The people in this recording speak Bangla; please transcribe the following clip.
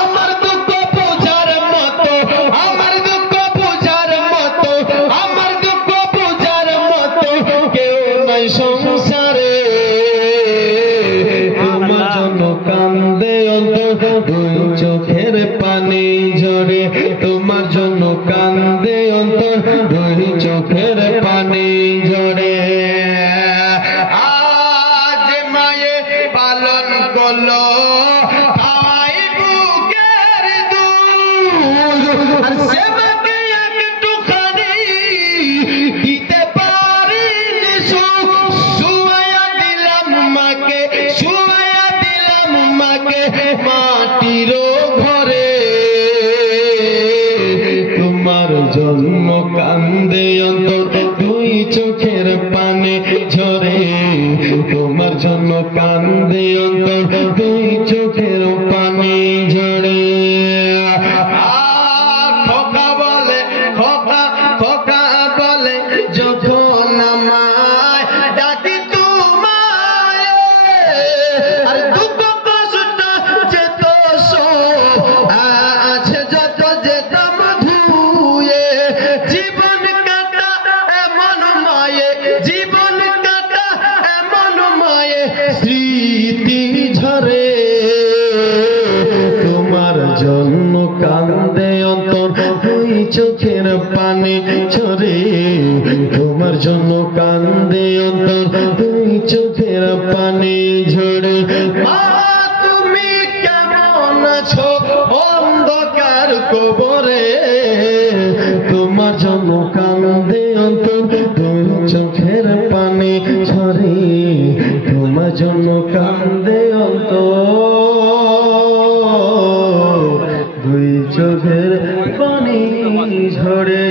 আমার দুঃখ বোঝার মতো, আমার দুঃখ বোঝার মতো, আমার দুঃখ বোঝার মতো কেউ নাই সংসারে। তোমার জন্য কান্দে অন্তর দুই চোখের পানি ঝরে, তোমার জন্য কান্দে অন্তর দুই চোখের পানি ঝরে। আজ মায়ে পালন করলো খাওয়াই বুকের দুধ, আর সেবাকে একটুখানি দিতে পারিনি সুখ। শুয়াইয়া দিলাম মাকে, শুয়াইয়া দিলাম মাকে মাটির ঘরে। তোমার জন্য কান্দে অন্তর দুই চোখের পানি ঝরে, তোমার জন্য কান্দে অন্তর দুই চোখের পানি ঝরে। খোকা বলে, খোকা খোকা বলে যখন আমায় ডাকি তোমায়, আর দুঃখ কষ্ট যেত আছে যত যেতাম ধুয়ে। জীবন কাটা এমন মায়ে, জীবন কাটা এমন মায়ে স্মৃতি ঝরে। তোমার জন্য কান্দে অন্তর দুই চোখের পানি ঝরে, তোমার জন্য কান্দে অন্তর দুই চোখের পানি ঝরে। মা তুমি কেমন আছো অন্ধকার কবরে, তোমার জন্য কান্দে অন্তর দুই চোখের পানি ঝরে, তোমার জন্য কান্দে অন্তর দুই চোখের পানি ঝরে।